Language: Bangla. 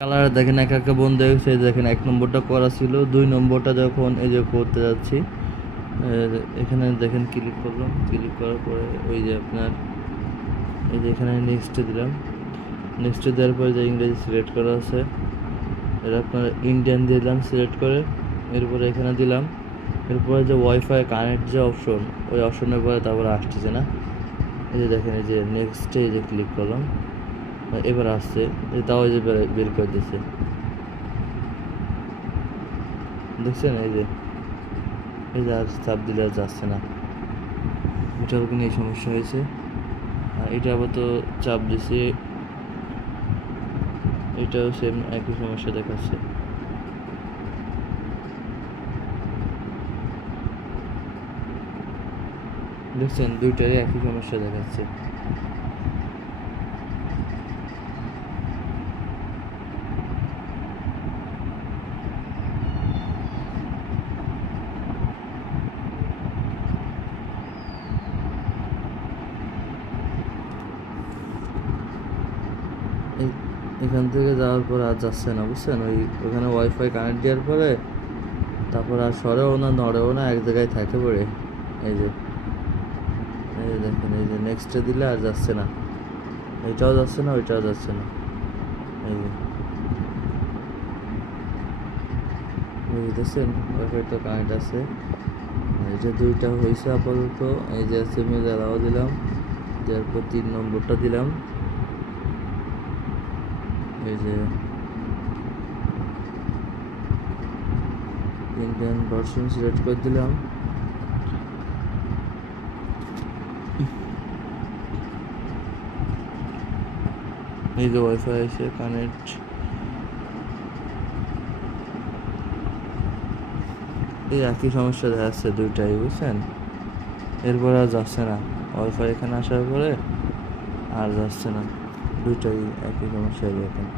কালার দেখেন এক একটা বন্ধু দেখছে, দেখেন 1 নম্বরটা করা ছিল, 2 নম্বরটা যখন এই যে করতে যাচ্ছি, এখানে দেখেন ক্লিক করলাম, ক্লিক করার পরে ওই যে আপনার এই যে এখানে নেক্সটে দিলাম, নেক্সটে দেওয়ার পরে যে ইংরেজি সিলেক্ট করা আছে, এটা আপনার ইন্ডিয়ান দিলাম সিলেক্ট করে, এরপরে এখানে দিলাম, এরপরে যে ওয়াইফাই কানেক্ট যে অপশন, ওই অপশনের পরে তারপরে আসতেছে না, এই যে দেখেন এই যে নেক্সটে এই যে ক্লিক করলাম, এবার আসছে, তাও এই যে বের করে দিচ্ছে, দেখছেন এই যে আর চাপ দিলে আর যাচ্ছে না, এটার কিন্তু এই সমস্যা হয়েছে। আর এটা আবার তো চাপ দিছি, এটাও সেম একই সমস্যা দেখাচ্ছে। দেখছেন দুইটারই একই সমস্যা দেখাচ্ছে। এখান থেকে যাওয়ার পর আর যাচ্ছে না, বুঝছেন, ওখানে ওয়াইফাই কানেক্ট দেওয়ার পরে তারপর আর সরেও না নড়েও না, এক জায়গায় থাকে পড়ে। এই যে দেখেন এই যে নেক্সটে দিলে আর যাচ্ছে না, এইটাও যাচ্ছে না, ওইটাও যাচ্ছে না। এই যে বুঝতেছেন, ওয়াইফাইটা কানেক্ট আছে, এই যে দুইটা হয়েছে আপাতত। এই যে এসএমএস অ্যালাও দিলাম, দেওয়ার পর 3 নম্বরটা দিলাম, এই যে ইন্ডিয়ান ভার্সন সিলেক্ট করে দিলাম, এই যে ওয়াইফাই এসে কানেক্ট, এই একই সমস্যা দেখা যাচ্ছে দুইটাই, বুঝছেন, এরপর আর যাচ্ছে না, ওয়াইফাই এখানে আসার পরে আর যাচ্ছে না, দুইটাই একই সমস্যা দেখেন।